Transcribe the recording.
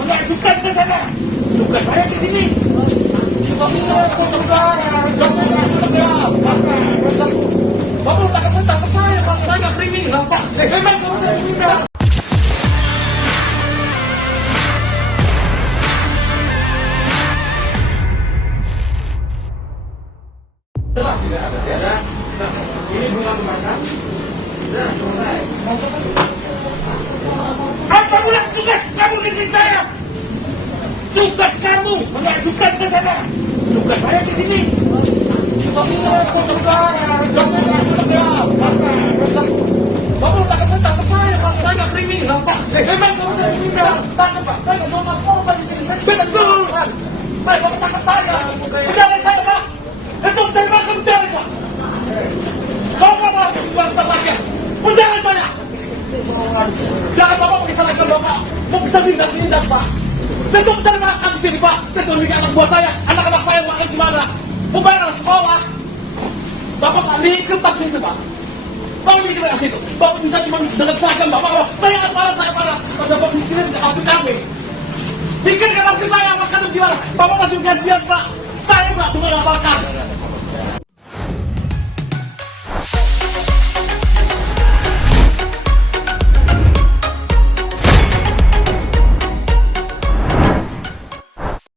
Mengajukan ke sana. Tugas saya di sini. Bapak takut saya, Pak. Saya nggak kriminal, Pak. Memang kamu kriminal. Ini bunga kemasan. Sudah selesai. Apa pula tugas kamu di sini saya? Tugas kamu mengajukan ke sana. Tugas saya di sini. Bapak takut saya, Pak. Saya nggak kriminal, Pak. Memang kamu kriminal. Takut, Pak. Saya nggak mau apa di sini. Saya betul. Bapak takut saya. Penjara saya, Pak. Itu tembak ke penjara, Pak. Bapak mau bantah rakyat. Penjara saya. Jangan Bapak bisa lagi Bapak. Mau bisa lindas, Pak. Saya tuh mencari makan di sini, Pak. Saya tuh mikir anak buah saya. Anak-anak saya makan gimana? Mau bayar anak sekolah. Bapak nggak mikir tak itu, Pak. Bapak mikir ke situ. Bapak bisa cuma dengan seragam Bapak. Saya aparat. Bapak mikirin ke hati kami. Mikir ke nasib saya makan gimana? Bapak masih gajian, Pak. Saya nggak tukang makan.